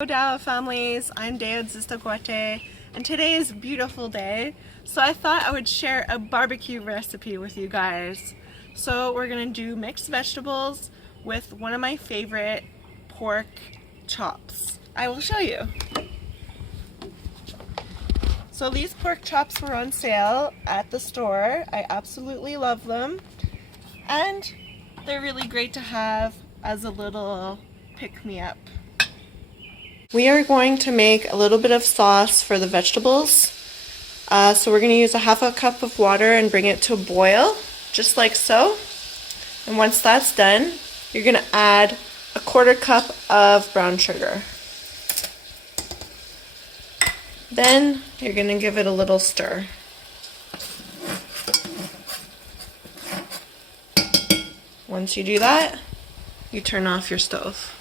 Hello families, I'm Teiotsistokwahte, and today is a beautiful day, so I thought I would share a barbecue recipe with you guys. So we're gonna do mixed vegetables with one of my favorite pork chops. I will show you. So these pork chops were on sale at the store. I absolutely love them, and they're really great to have as a little pick-me-up. We are going to make a little bit of sauce for the vegetables. So we're going to use a half a cup of water and bring it to a boil, just like so. And once that's done, you're going to add a quarter cup of brown sugar. Then you're going to give it a little stir. Once you do that, you turn off your stove.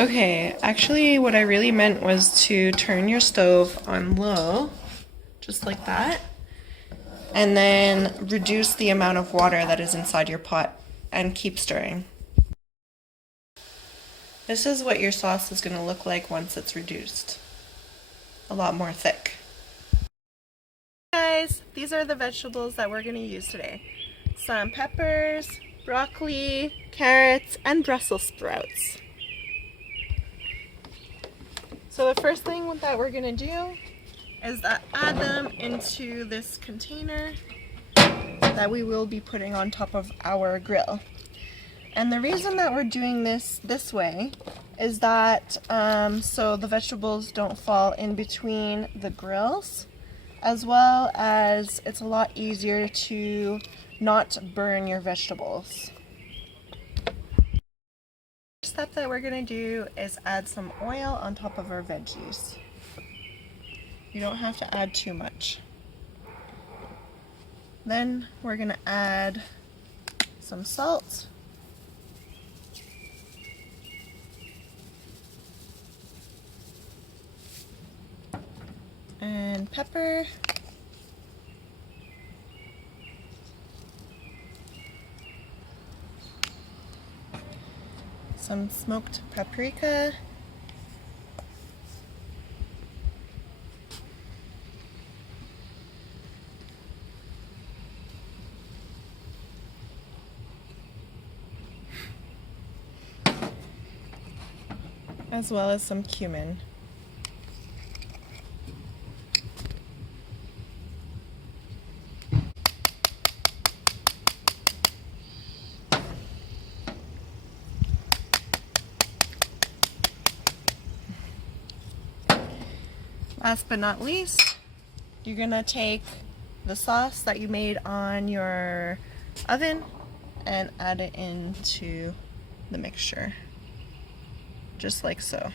Okay, actually what I really meant was to turn your stove on low, just like that, and then reduce the amount of water that is inside your pot and keep stirring. This is what your sauce is going to look like once it's reduced. A lot more thick. Guys, these are the vegetables that we're going to use today. Some peppers, broccoli, carrots, and Brussels sprouts. So the first thing that we're going to do is add them into this container that we will be putting on top of our grill. And the reason that we're doing this way is that so the vegetables don't fall in between the grills, as well as it's a lot easier to not burn your vegetables. Step that we're going to do is add some oil on top of our veggies. You don't have to add too much. Then we're going to add some salt, and pepper, some smoked paprika, as well as some cumin. Last but not least, you're gonna take the sauce that you made on your oven and add it into the mixture, just like so.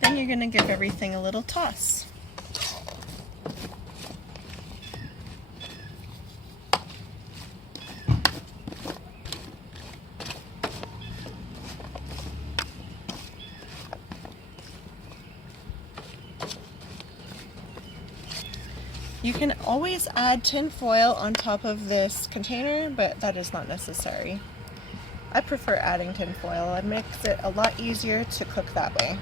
Then you're gonna give everything a little toss. You can always add tin foil on top of this container, but that is not necessary. I prefer adding tin foil. It makes it a lot easier to cook that way.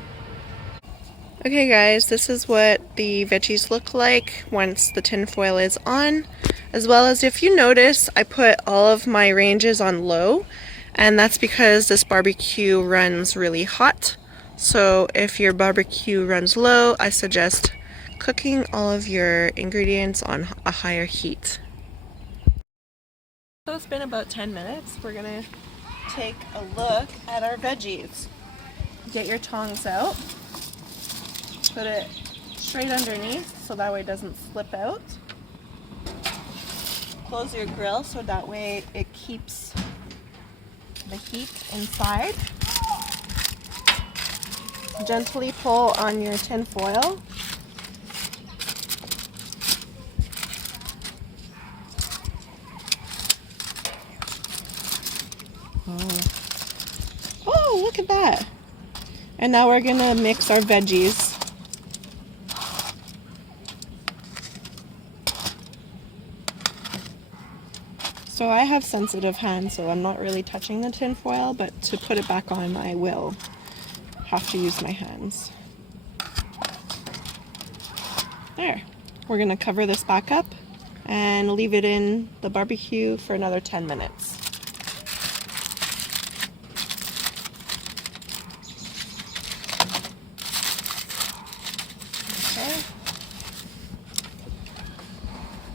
Okay guys, this is what the veggies look like once the tin foil is on. As well as, if you notice, I put all of my ranges on low, and that's because this barbecue runs really hot. So if your barbecue runs low, I suggest cooking all of your ingredients on a higher heat. So it's been about 10 minutes. We're gonna take a look at our veggies. Get your tongs out, put it straight underneath so that way it doesn't slip out. Close your grill so that way it keeps the heat inside. Gently pull on your tin foil. Oh, look at that. And now we're gonna mix our veggies. So I have sensitive hands, so I'm not really touching the tin foil, but to put it back on, I will have to use my hands. There. We're gonna cover this back up and leave it in the barbecue for another 10 minutes. Okay.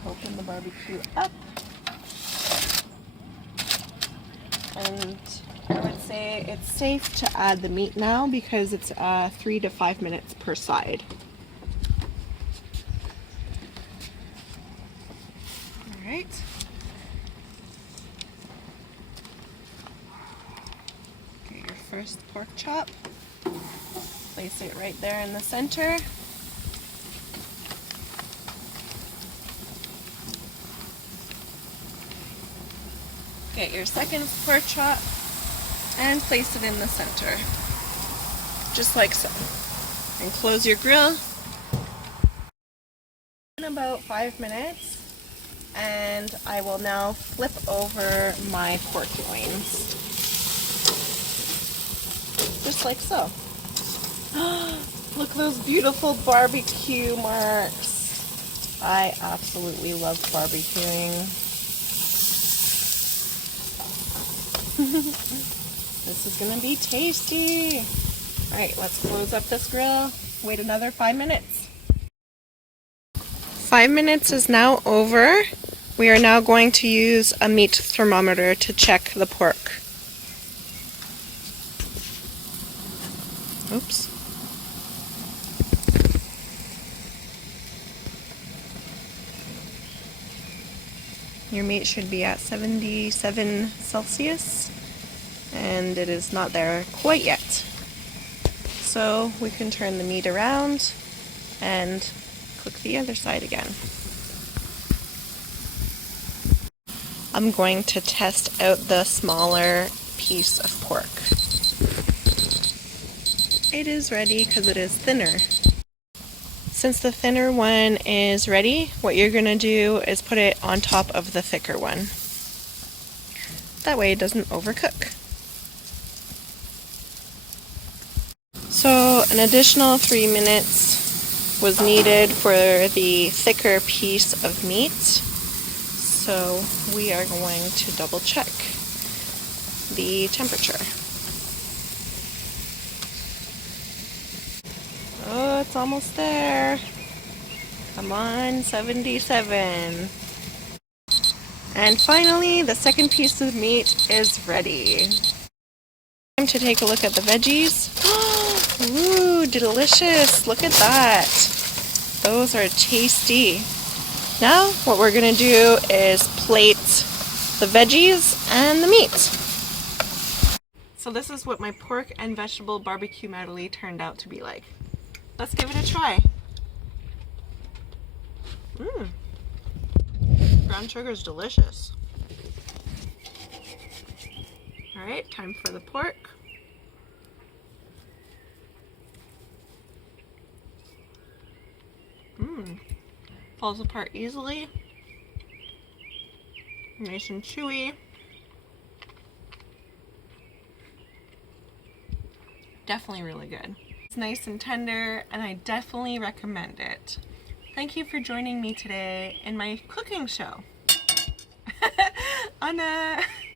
Open the barbecue up. And I would say it's safe to add the meat now because it's 3 to 5 minutes per side. All right. Get your first pork chop. Place it right there in the center. Get your second pork chop and place it in the center, just like so. And close your grill. In about 5 minutes, and I will now flip over my pork loins, just like so. Look at those beautiful barbecue marks. I absolutely love barbecuing. This is gonna be tasty. All right, let's close up this grill. Wait another 5 minutes. 5 minutes is now over. We are now going to use a meat thermometer to check the pork. Oops. Your meat should be at 77 Celsius, and it is not there quite yet. So we can turn the meat around and cook the other side again. I'm going to test out the smaller piece of pork. It is ready because it is thinner. Since the thinner one is ready, what you're going to do is put it on top of the thicker one. That way it doesn't overcook. So an additional 3 minutes was needed for the thicker piece of meat. So we are going to double check the temperature. Oh, it's almost there. Come on, 77. And finally, the second piece of meat is ready. Time to take a look at the veggies. Ooh, delicious. Look at that. Those are tasty. Now, what we're going to do is plate the veggies and the meat. So this is what my pork and vegetable barbecue medley turned out to be like. Let's give it a try. Brown sugar is delicious. All right, time for the pork. Falls apart easily. Nice and chewy. Definitely really good. It's nice and tender, and I definitely recommend it. Thank you for joining me today in my cooking show. Anna!